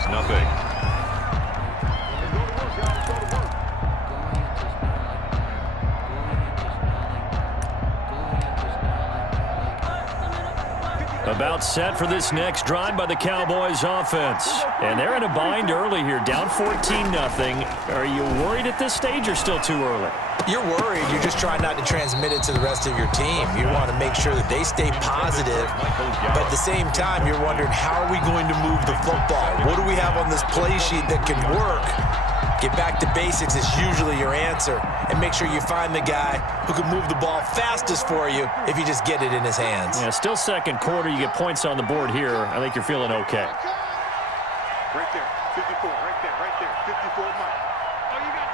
6-0. About set for this next drive by the Cowboys offense. And they're in a bind early here, down 14-0. Are you worried at this stage or still too early? You're worried. You're just trying not to transmit it to the rest of your team. You want to make sure that they stay positive. But at the same time, you're wondering, how are we going to move the football? What do we have on this play sheet that can work? Get back to basics is usually your answer. And make sure you find the guy who can move the ball fastest for you if you just get it in his hands. Yeah, still second quarter. You get points on the board here. I think you're feeling okay. Right there, 54, right there, 54 Mike. Oh, you got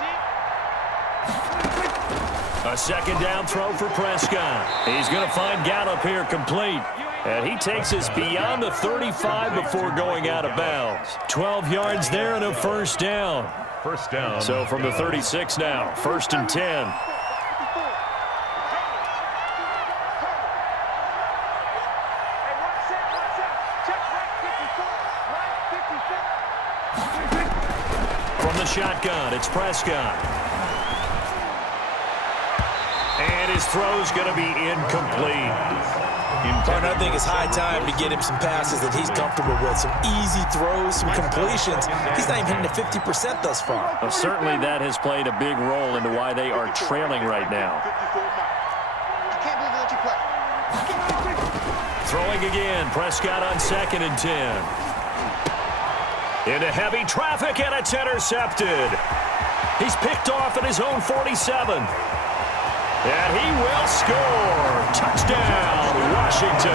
deep? A second down throw for Prescott. He's going to find Gallup here complete. And he takes us beyond the 35 before going out of bounds. 12 yards there and a first down. First down. So from the 36 now, 1st and 10. From the shotgun, it's Prescott. And his throw's going to be incomplete. Partner, I think it's high time to get him some passes that he's comfortable with. Some easy throws, some completions. He's not even hitting the 50% thus far. Well, certainly that has played a big role into why they are trailing right now. I can't believe I let you play. Throwing again, Prescott on 2nd and 10. Into heavy traffic, and it's intercepted. He's picked off at his own 47. And he will score. Touchdown, Washington.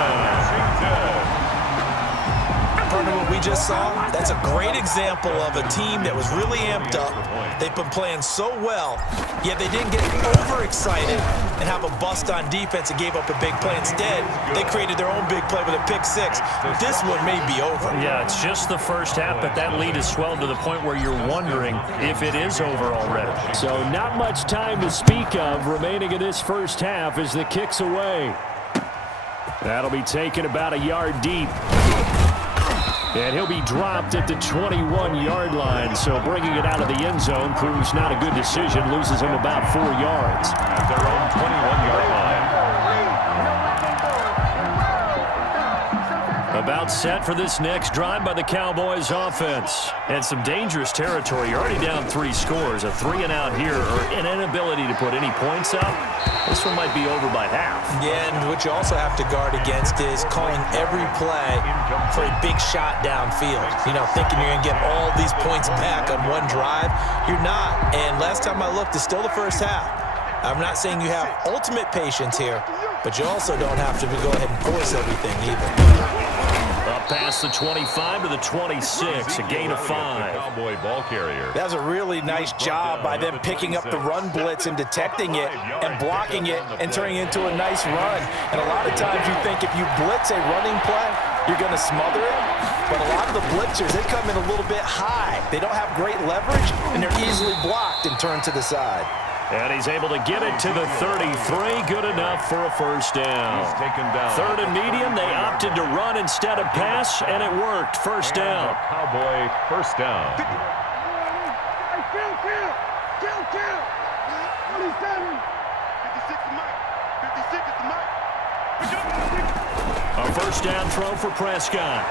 Partner, what we just saw, that's a great example of a team that was really amped up. They've been playing so well, yet they didn't get overexcited and have a bust on defense and gave up a big play. Instead, they created their own big play with a pick six. This one may be over. Yeah, it's just the first half, but that lead has swelled to the point where you're wondering if it is over already. So not much time to speak of remaining in this first half as the kick's away. That'll be taken about a yard deep. And he'll be dropped at the 21-yard line. So bringing it out of the end zone proves not a good decision. Loses him about 4 yards. At their own 21-yard line. About set for this next drive by the Cowboys offense. And some dangerous territory. You're already down 3 scores. A 3-and-out here, or an inability to put any points up. This one might be over by half. Yeah, and what you also have to guard against is calling every play for a big shot downfield. You know, thinking you're going to get all these points back on one drive. You're not. And last time I looked, it's still the first half. I'm not saying you have ultimate patience here, but you also don't have to go ahead and force everything either. Up past the 25 to the 26, a gain of 5. Cowboy ball carrier. That was a really nice job by them picking up the run blitz and detecting it and blocking it and turning it into a nice run. And a lot of times you think if you blitz a running play, you're going to smother it. But a lot of the blitzers, they come in a little bit high. They don't have great leverage, and they're easily blocked and turned to the side. And he's able to get it to the 33. Good enough for a first down. He's taken down. 3rd and medium. They opted to run instead of pass, and it worked. First down. Cowboy first down. Kill. 27. 56 to Mike. 56 is to Mike. A first down throw for Prescott.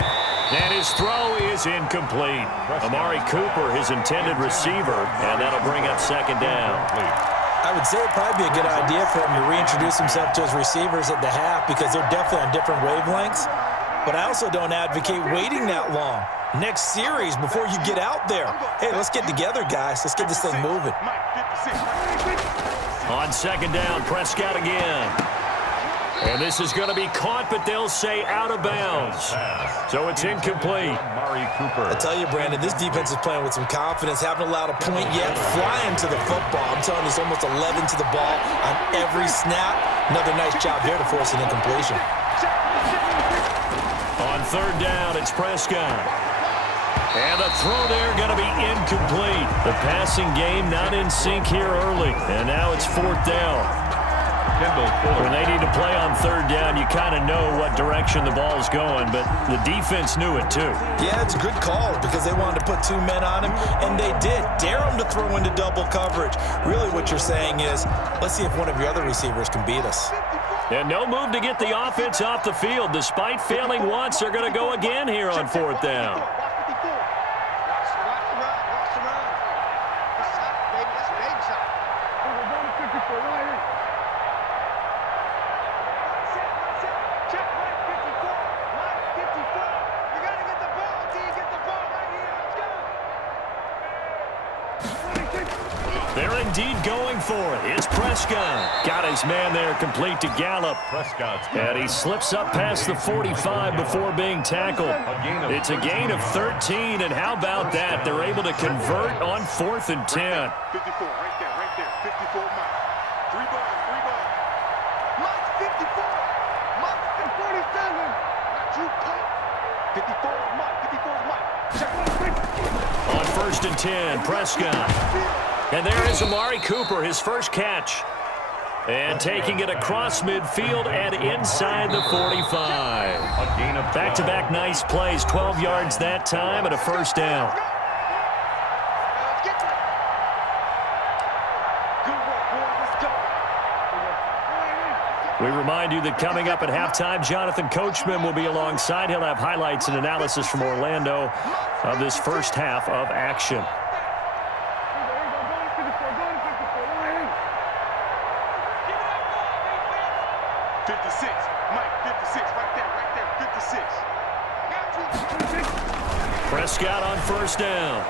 And his throw is incomplete. Amari Cooper, his intended receiver, and that'll bring up 2nd down. I would say it'd probably be a good idea for him to reintroduce himself to his receivers at the half because they're definitely on different wavelengths. But I also don't advocate waiting that long. Next series before you get out there. Hey, let's get together, guys. Let's get this thing moving. On 2nd down, Prescott again. And this is going to be caught, but they'll say out of bounds. So it's incomplete. Amari Cooper. I tell you, Brandon, this defense is playing with some confidence. Haven't allowed a point yet. Flying to the football. I'm telling you, it's almost 11 to the ball on every snap. Another nice job there to force an incompletion. On 3rd down, it's Prescott. And the throw there going to be incomplete. The passing game not in sync here early. And now it's 4th down. When they need to play on third down, you kind of know what direction the ball's going, but the defense knew it too. Yeah, it's a good call because they wanted to put 2 men on him, and they did. Dare him to throw into double coverage. Really what you're saying is, let's see if one of your other receivers can beat us. And no move to get the offense off the field. Despite failing once, they're going to go again here on fourth down. They're indeed going for it. It's Prescott. Got his man there complete to Gallup. And he slips up past the 45 before being tackled. It's a gain of 13, and how about that? They're able to convert on 4th and 10. 54, right there, 54, Mike. 3 balls. Mike, 54. Mike, 47. Not you, Pop. 54, Mike. 54, Mike. Check. On 1st and 10, Prescott. And there is Amari Cooper, his first catch. And taking it across midfield and inside the 45. Back-to-back nice plays, 12 yards that time and a first down. We remind you that coming up at halftime, Jonathan Coachman will be alongside. He'll have highlights and analysis from Orlando of this first half of action. 56, Mike, 56, right there, 56. Prescott on first down.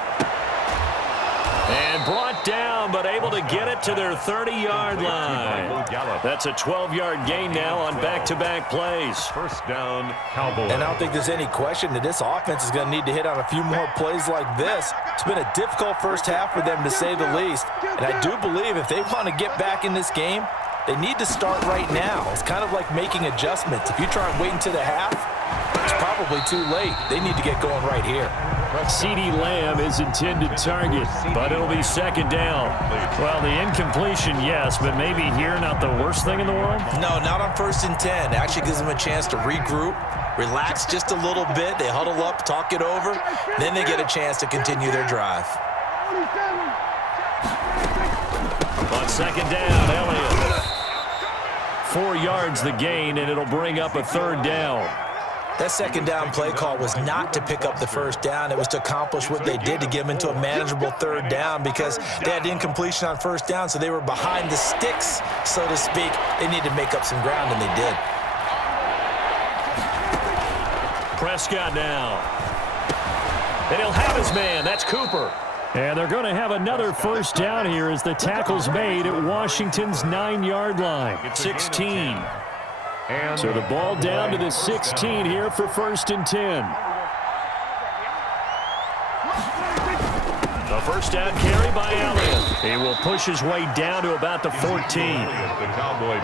And brought down, but able to get it to their 30-yard line. That's a 12-yard gain now on back-to-back plays. First down, Cowboys. And I don't think there's any question that this offense is going to need to hit on a few more plays like this. It's been a difficult first half for them, to say the least. And I do believe if they want to get back in this game, they need to start right now. It's kind of like making adjustments. If you try and wait until the half, it's probably too late. They need to get going right here. CeeDee Lamb is intended target, but it'll be second down. Well, the incompletion, yes, but maybe here not the worst thing in the world? No, not on 1st and 10. It actually gives them a chance to regroup, relax just a little bit. They huddle up, talk it over. Then they get a chance to continue their drive. On second down, Elliott. 4 yards the gain, and it'll bring up a third down. That second down play call was not to pick up the first down. It was to accomplish what they did, to get them into a manageable third down, because they had incompletion on first down, so they were behind the sticks, so to speak. They needed to make up some ground, and they did. Prescott now. And he'll have his man. That's Cooper. And they're going to have another first down here as the tackle's made at Washington's 9-yard line. 16. So the ball down to the 16 here for 1st and 10. The first down carry by Elliott. He will push his way down to about the 14.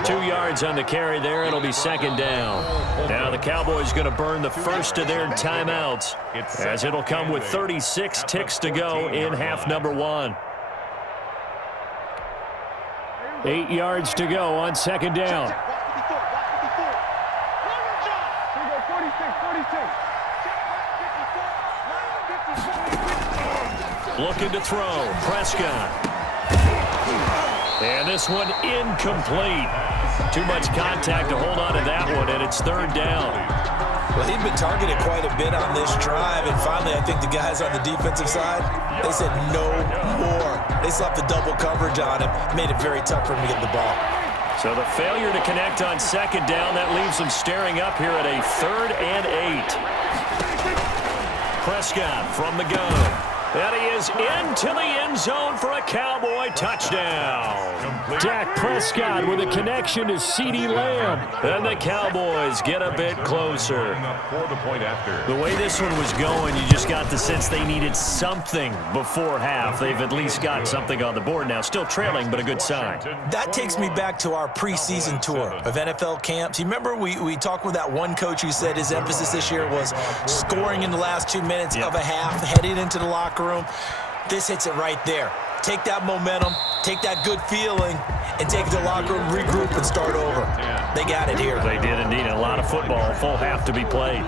2 yards on the carry there. It'll be second down. Now the Cowboys going to burn the first of their timeouts, as it'll come with 36 ticks to go in half number 1. 8 yards to go on second down. Looking to throw. Prescott. And this one incomplete. Too much contact to hold on to that one, and it's third down. Well, he'd been targeted quite a bit on this drive, and finally I think the guys on the defensive side, they said no more. They slapped the double coverage on him, made it very tough for him to get the ball. So the failure to connect on second down, that leaves them staring up here at a 3rd and 8. Prescott from the gun. And he is into the end zone for a Cowboy touchdown. Dak Prescott with a connection to CeeDee Lamb. And the Cowboys get a bit closer. The way this one was going, you just got the sense they needed something before half. They've at least got something on the board now. Still trailing, but a good sign. That takes me back to our preseason tour of NFL camps. You remember we talked with that one coach who said his emphasis this year was scoring in the last 2 minutes of a half, heading into the locker room. This hits it right there. Take that momentum, take that good feeling and take it to the locker room, regroup, and start over. They got it here. They did indeed. A lot of football, full half to be played.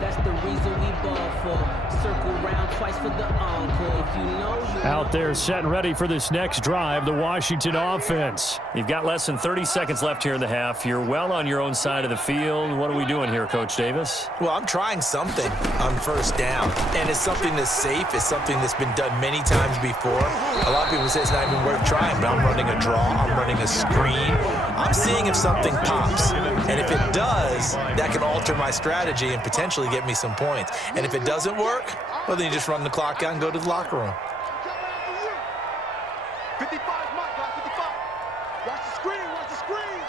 That's the reason we ball for. Circle round twice for the encore. If you know, Out there set and ready for this next drive, the Washington offense. You've got less than 30 seconds left here in the half. You're well on your own side of the field. What are we doing here, Coach Davis? Well, I'm trying something on first down, and it's something that's safe. It's something that's been done many times before. A lot of people say it's not even worth trying, but I'm running a draw. I'm running a screen. I'm seeing if something pops, and if it does, that can alter my strategy and potentially get me some points. And if it doesn't work, well, then you just run the clock out and go to the locker room. 55, Mike, 55. Watch the screen, watch the screen.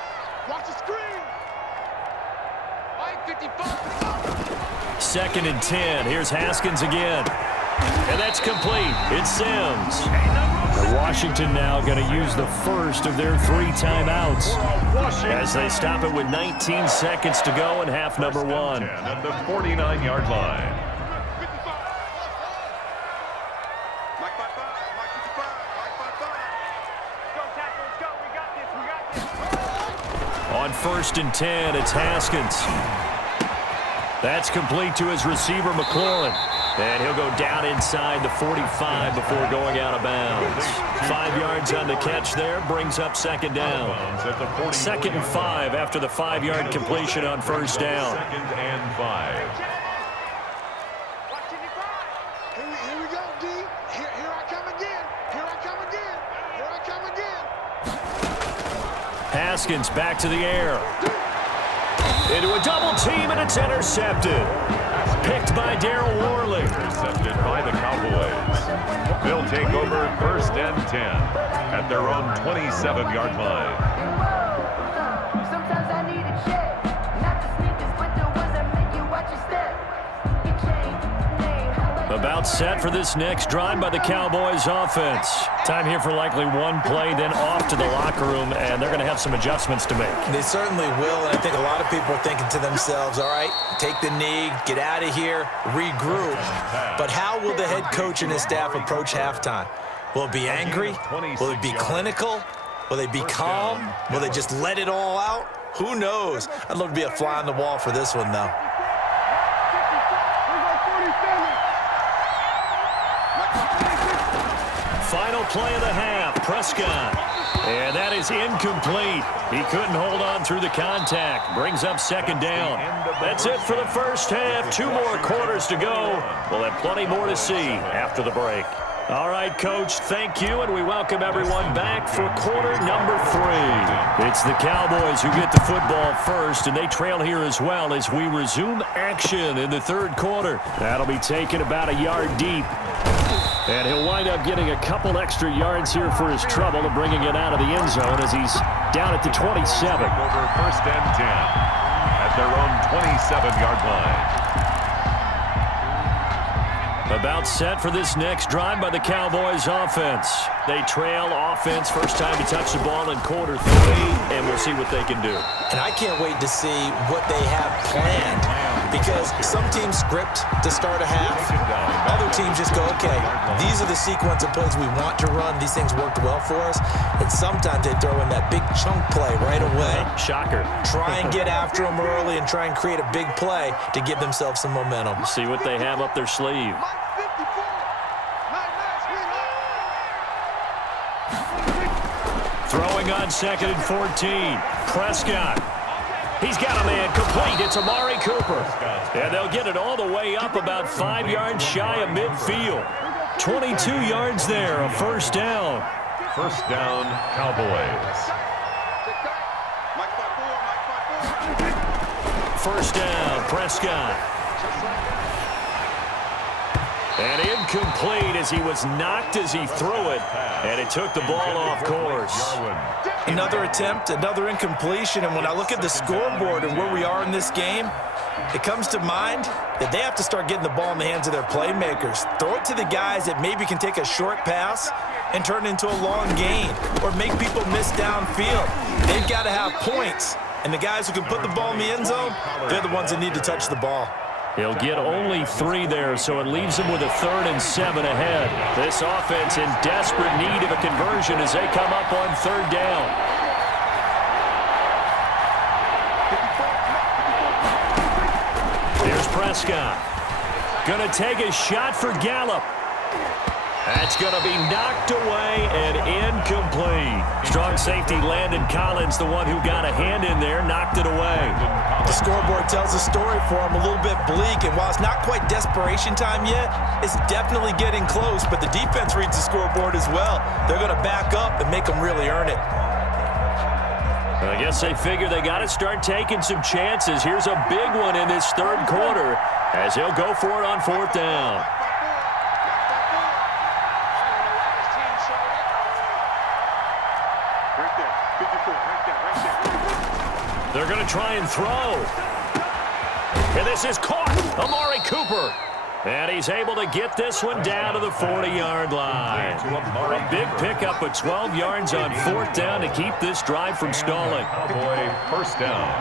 Watch the screen. Mike, 55. 2nd and 10. Here's Haskins again. And that's complete. It's Sims. The Washington now going to use the first of their 3 timeouts as they stop it with 19 seconds to go in half number 1. At the 49-yard line. Mike, 55. Mike, 55. Mike, 55. Go, tackle, let's go. We got this. We got this. On 1st and 10, it's Haskins. That's complete to his receiver, McLaurin. And he'll go down inside the 45 before going out of bounds. 5 yards on the catch there, brings up 2nd down. 2nd and 5 after the 5-yard completion on 1st down. 2nd and 5. Here we go, D. Here I come again. Here I come again. Here I come again. Haskins back to the air. Into a double team, and it's intercepted. Picked by Darryl Worley. Intercepted by the Cowboys. They'll take over 1st and 10 at their own 27-yard line. Sometimes I need a check. Not the sneakers, but the ones that make you watch your step. Your chain, name. About set for this next drive by the Cowboys offense. Time here for likely one play, then off to the locker room, and they're going to have some adjustments to make. They certainly will, and I think a lot of people are thinking to themselves, all right, take the knee, get out of here, regroup. But how will the head coach and his staff approach halftime? Will it be angry? Will it be clinical? Will they be calm? Will they just let it all out? Who knows? I'd love to be a fly on the wall for this one, though. Final play of the half, Prescott. And that is incomplete. He couldn't hold on through the contact. Brings up 2nd down. That's it for the first half. 2 more quarters to go. We'll have plenty more to see after the break. All right, Coach, thank you, and we welcome everyone back for quarter number 3. It's the Cowboys who get the football first, and they trail here as well as we resume action in the 3rd quarter. That'll be taken about a yard deep. And he'll wind up getting a couple extra yards here for his trouble and bringing it out of the end zone as he's down at the 27. Over 1st and 10 at their own 27-yard line. About set for this next drive by the Cowboys offense. They trail offense, first time to touch the ball in quarter 3, and we'll see what they can do. And I can't wait to see what they have planned, because some teams script to start a half. Other teams just go, okay, these are the sequence of plays we want to run. These things worked well for us. And sometimes they throw in that big chunk play right away. Shocker. Try and get after them early and try and create a big play to give themselves some momentum. See what they have up their sleeve. Throwing on 2nd and 14. Prescott. He's got a man complete. It's Amari Cooper. And they'll get it all the way up about 5 yards shy of midfield. 22 yards there, a 1st down. 1st down, Cowboys. 1st down, Prescott. And incomplete as he was knocked as he threw it. And it took the ball off course. Another attempt, another incompletion, and when I look at the scoreboard and where we are in this game, it comes to mind that they have to start getting the ball in the hands of their playmakers. Throw it to the guys that maybe can take a short pass and turn it into a long gain or make people miss downfield. They've got to have points, and the guys who can put the ball in the end zone, they're the ones that need to touch the ball. He'll get only 3 there, so it leaves him with a 3rd and 7 ahead. This offense in desperate need of a conversion as they come up on 3rd down. Here's Prescott. Going to take a shot for Gallup. That's going to be knocked away and incomplete. Strong safety Landon Collins, the one who got a hand in there, knocked it away. The scoreboard tells a story for him, a little bit bleak, and while it's not quite desperation time yet, it's definitely getting close, but the defense reads the scoreboard as well. They're going to back up and make them really earn it. I guess they figure they got to start taking some chances. Here's a big one in this 3rd quarter as he'll go for it on 4th down. They're going to try and throw. And this is caught. Amari Cooper. And he's able to get this one down to the 40-yard line. A big pickup of 12 yards on 4th down to keep this drive from stalling. Cowboy 1st down.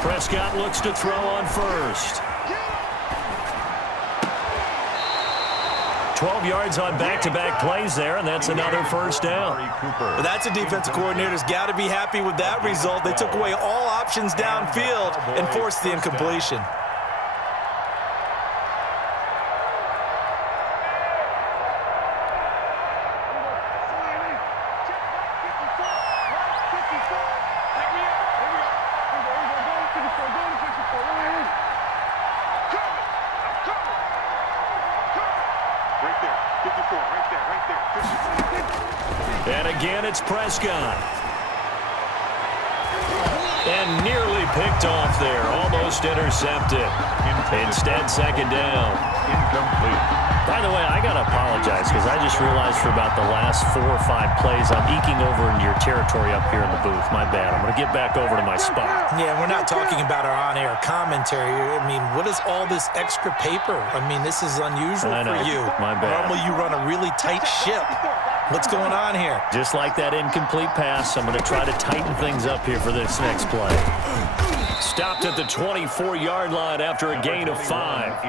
Prescott looks to throw on 1st. 12 yards on back-to-back plays there, and that's another 1st down. But that's a defensive coordinator's got to be happy with that result. They took away all options downfield and forced the incompletion. And again, it's Prescott. And nearly picked off there. Almost intercepted. Instead, 2nd down. Incomplete. By the way, I got to apologize because I just realized for about the last 4 or 5 plays, I'm eking over into your territory up here in the booth. My bad. I'm going to get back over to my spot. Yeah, we're not talking about our on-air commentary. I mean, what is all this extra paper? I mean, this is unusual for you. My bad. Normally, you run a really tight ship. What's going on here? Just like that incomplete pass, I'm going to try to tighten things up here for this next play. Stopped at the 24-yard line after a gain of 5.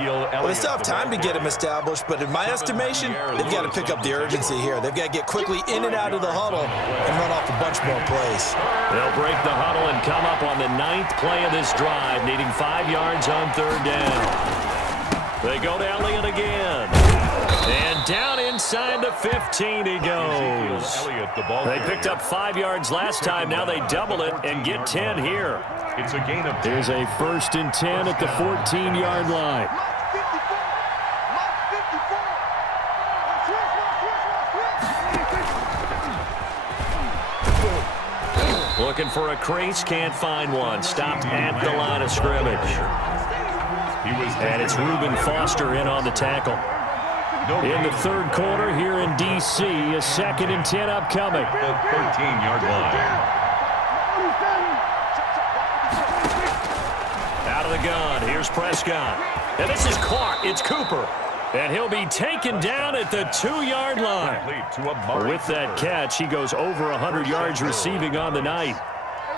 Well, they still have time to get him established, but in my estimation, they've got to pick up the urgency here. They've got to get quickly in and out of the huddle and run off a bunch more plays. They'll break the huddle and come up on the 9th play of this drive, needing 5 yards on 3rd down. They go to Elliott again. And down inside the 15 he goes. They picked up 5 yards last time. Now they double it and get 10 here. It's a gain of 10. Here's a 1st and 10 at the 14-yard line. Looking for a crease, can't find one. Stopped at the line of scrimmage. And it's Reuben Foster in on the tackle. In the 3rd quarter here in D.C., a 2nd and 10 upcoming. 13-yard line. Out of the gun, here's Prescott. And this is caught. It's Cooper. And he'll be taken down at the 2-yard line. With that catch, he goes over 100 yards receiving on the night.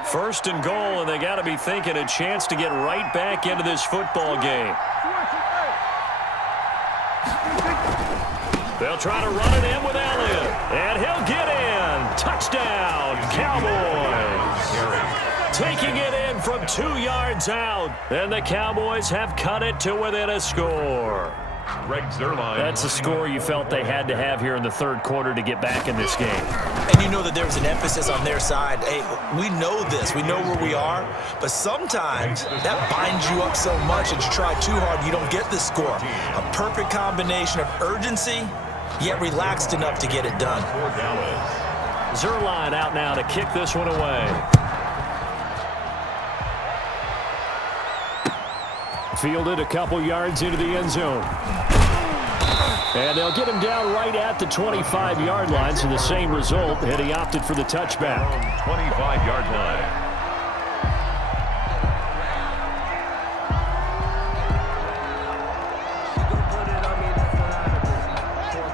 1st and goal, and they got to be thinking a chance to get right back into this football game. They'll try to run it in with Elliott. And he'll get in. Touchdown, Cowboys. Taking it in from 2 yards out. And the Cowboys have cut it to within a score. That's a score you felt they had to have here in the 3rd quarter to get back in this game. And you know that there was an emphasis on their side. Hey, we know this. We know where we are. But sometimes that binds you up so much that you try too hard, you don't get the score. A perfect combination of urgency, yet relaxed enough to get it done. Zerline out now to kick this one away. Fielded a couple yards into the end zone. And they'll get him down right at the 25-yard line, so the same result, and he opted for the touchback. 25-yard line.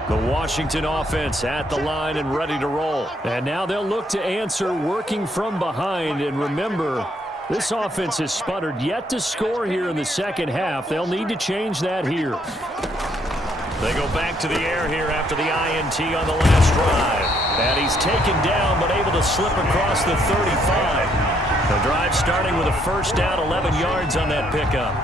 The Washington offense at the line and ready to roll. And now they'll look to answer working from behind. And remember, This offense has sputtered yet to score here in the second half. They'll need to change that here. They go back to the air here after the INT on the last drive. And he's taken down but able to slip across the 35. The drive starting with a first down, 11 yards on that pickup.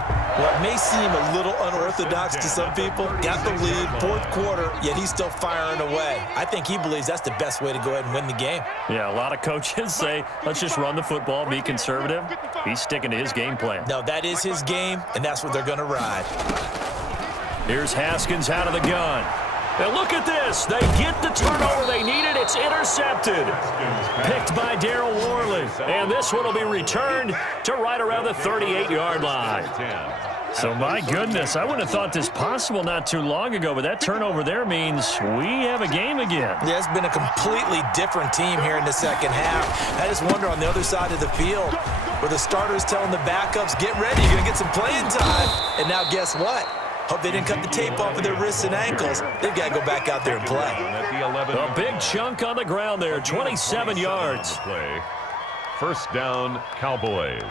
What may seem a little unorthodox to some people, got the lead, fourth quarter, yet he's still firing away. I think he believes that's the best way to go ahead and win the game. Yeah, a lot of coaches say, let's just run the football, be conservative. He's sticking to his game plan. No, that is his game, and that's what they're going to ride. Here's Haskins out of the gun. And look at this. They get the turnover they needed. It's intercepted. Picked by Darryl Worley. And this one will be returned to right around the 38-yard line. So, my goodness, I wouldn't have thought this possible not too long ago, but that turnover there means we have a game again. Yeah, it's been a completely different team here in the second half. I just wonder on the other side of the field where the starters telling the backups, get ready, you're going to get some playing time. And now guess what? Hope they didn't cut the tape off of their wrists and ankles. They've got to go back out there and play. A big chunk on the ground there, 27 yards. First down, Cowboys.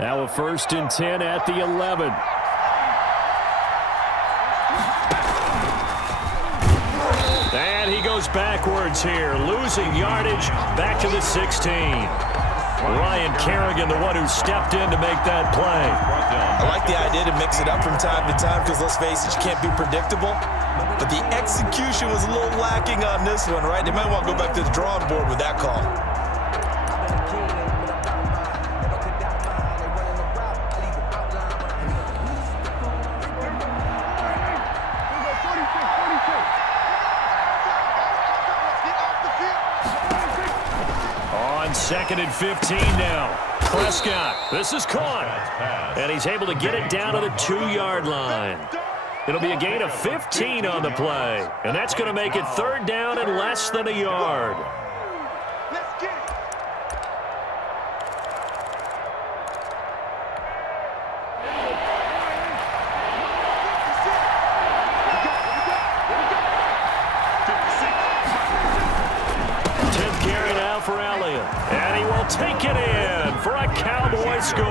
Now a first and 10 at the 11. And he goes backwards here, losing yardage back to the 16. Ryan Kerrigan, the one who stepped in to make that play. I like the idea to mix it up from time to time because, let's face it, you can't be predictable. But the execution was a little lacking on this one, right? They might want to go back to the drawing board with that call. Second and 15 now. Prescott, this is caught. And he's able to get it down to the 2-yard line. It'll be a gain of 15 on the play. And that's going to make it third down and less than a yard. Let's get it. For Elliott, and he will take it in for a Cowboy score.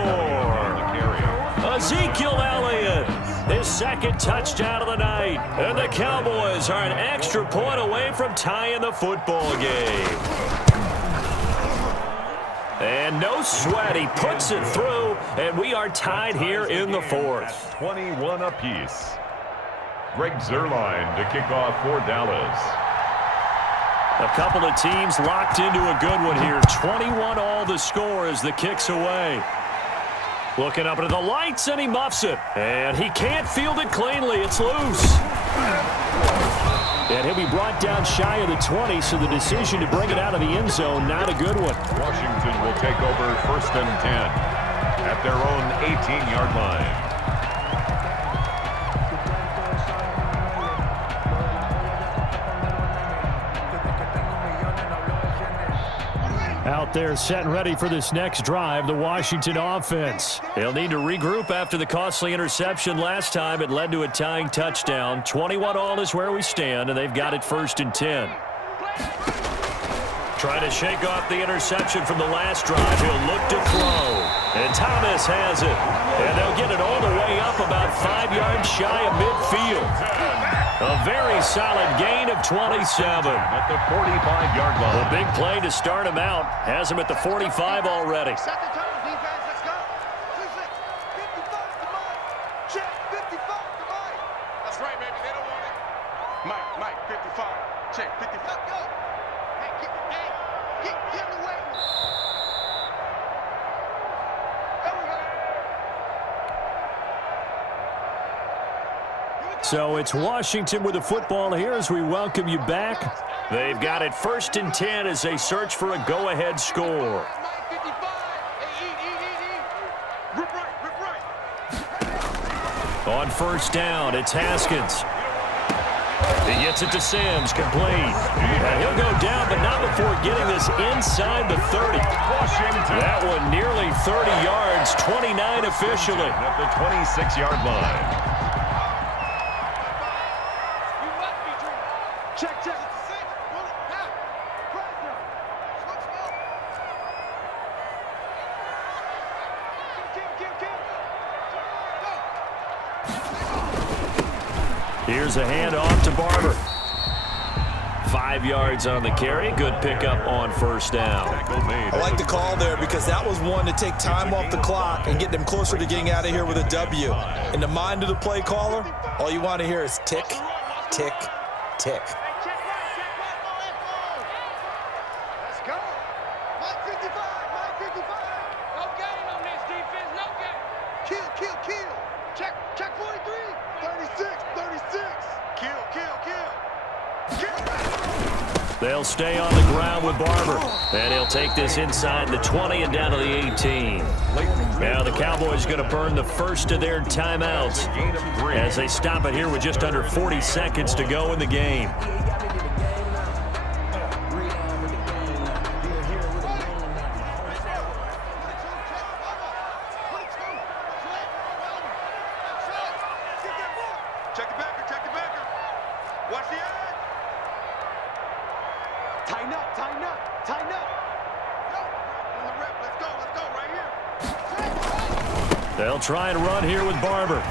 Ezekiel Elliott, his second touchdown of the night, and the Cowboys are an extra point away from tying the football game. And no sweat, he puts it through, and we are tied here in the fourth. 21 apiece. Greg Zuerlein to kick off for Dallas. A couple of teams locked into a good one here. 21 all the score as the kick's away. Looking up into the lights, and he muffs it. And he can't field it cleanly. It's loose. And he'll be brought down shy of the 20, so the decision to bring it out of the end zone, not a good one. Washington will take over first and 10 at their own 18-yard line. Out there set and ready for this next drive, the Washington offense. They'll need to regroup after the costly interception last time. It led to a tying touchdown. 21 all is where we stand, and they've got it first and 10. Trying to shake off the interception from the last drive. He'll look to throw. And Thomas has it. And they'll get it all the way up about 5 yards shy of midfield. A very solid gain of 27. At the 45-yard line. A big play to start him out. Has him at the 45 already. Set the tone, defense. Let's go. 55 to Mike. Check. 55 to Mike. That's right, baby. They don't want it. Mike, 55. Check. 55. Let's go. Hey, get away. There we go. So it's Washington with the football here as we welcome you back. They've got it first and 10 as they search for a go-ahead score. On first down, it's Haskins. He gets it to Sims, complete. And he'll go down, but not before getting this inside the 30. That one nearly 30 yards, 29 officially. At the 26-yard line. Check, check. Here's a handoff to Barber. 5 yards on the carry. Good pickup on first down. I like the call there because that was one to take time off the clock and get them closer to getting out of here with a W. In the mind of the play caller, all you want to hear is tick, tick, tick. Let's go. Mike 55, Mike 55. No gain on this defense, no gain. Kill, kill, kill. Check 43. 36, 36. Kill, kill, kill. They'll stay on the ground with Barber. And he'll take this inside the 20 and down to the 18. Now the Cowboys going to burn the first of their timeouts as they stop it here with just under 40 seconds to go in the game. Check the backer, check the backer. Watch the edge. Tighten up, tighten up, tighten up. Go. On the rep, let's go right here. They'll try and run here with Barber.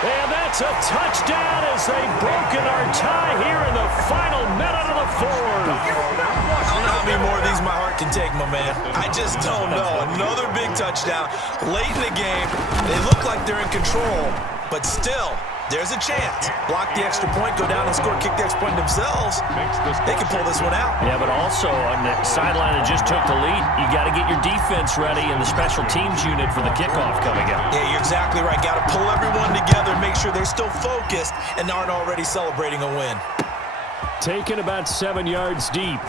And that's a touchdown as they've broken our tie here in the final minute of the fourth. I don't know how many more of these my heart can take, my man. I just don't know. Another big touchdown late in the game. They look like they're in control, but still, there's a chance. Block the extra point, go down and score, kick the extra point themselves. They can pull this one out. Yeah, but also on the sideline that just took the lead, you got to get your defense ready and the special teams unit for the kickoff coming up. Yeah, you're exactly right. Got to pull everyone together, make sure they're still focused and aren't already celebrating a win. Taken about 7 yards deep.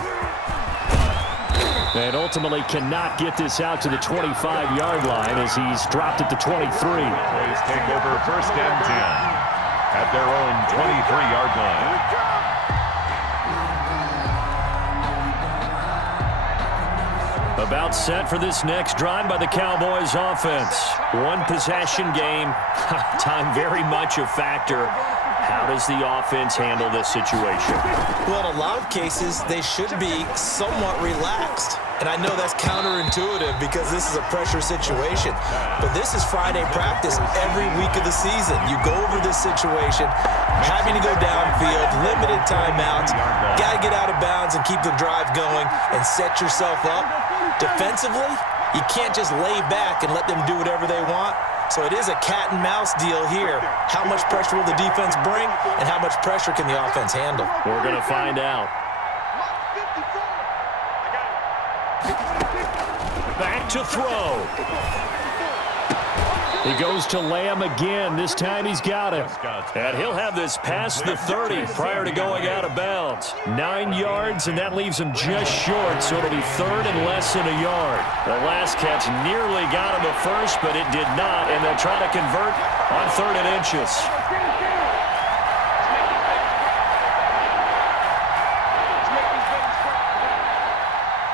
And ultimately cannot get this out to the 25-yard line as he's dropped at the 23. Cowboys take over first and 10 at their own 23-yard line. About set for this next drive by the Cowboys offense. One possession game. Time very much a factor. How does the offense handle this situation? Well, in a lot of cases, they should be somewhat relaxed. And I know that's counterintuitive because this is a pressure situation. But this is Friday practice every week of the season. You go over this situation, having to go downfield, limited timeouts, got to get out of bounds and keep the drive going and set yourself up. Defensively, you can't just lay back and let them do whatever they want. So it is a cat and mouse deal here. How much pressure will the defense bring, and how much pressure can the offense handle? We're going to find out. Back to throw. He goes to Lamb again. This time he's got it. And he'll have this past the 30 prior to going out of bounds. 9 yards, and that leaves him just short, so it'll be third and less than a yard. The last catch nearly got him the first, but it did not, and they'll try to convert on 3rd and inches.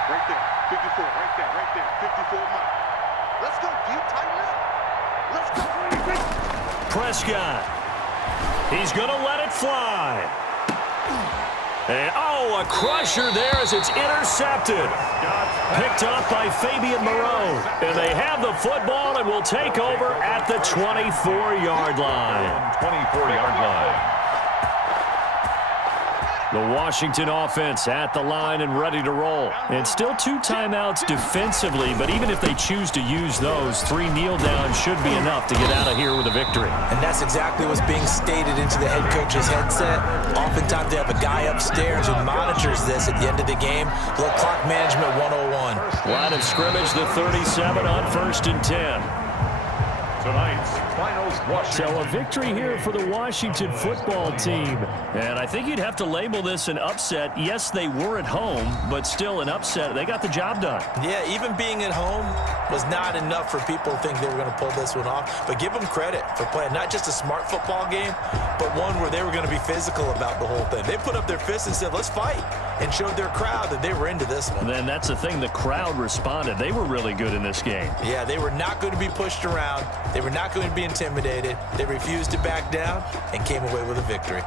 Right there, 54, right there, 54 Mike. Let's go, deep, tighten up. Let's go. Prescott. He's going to let it fly. And, oh, a crusher there as it's intercepted. Picked up by Fabian Moreau. And they have the football and will take over at the 24-yard line. 24-yard line. The Washington offense at the line and ready to roll. And still 2 timeouts defensively, but even if they choose to use those, 3 kneel downs should be enough to get out of here with a victory. And that's exactly what's being stated into the head coach's headset. Oftentimes they have a guy upstairs who monitors this at the end of the game. Little clock management 101. Line of scrimmage, the 37 on 1st and 10. tonight's finals. Washington. So a victory here for the Washington football team. And I think you'd have to label this an upset. Yes, they were at home, but still an upset. They got the job done. Yeah, even being at home was not enough for people to think they were going to pull this one off. But give them credit for playing not just a smart football game, but one where they were going to be physical about the whole thing. They put up their fists and said, let's fight, and showed their crowd that they were into this one. And then that's the thing, the crowd responded. They were really good in this game. Yeah, they were not going to be pushed around. They were not going to be intimidated. They refused to back down and came away with a victory.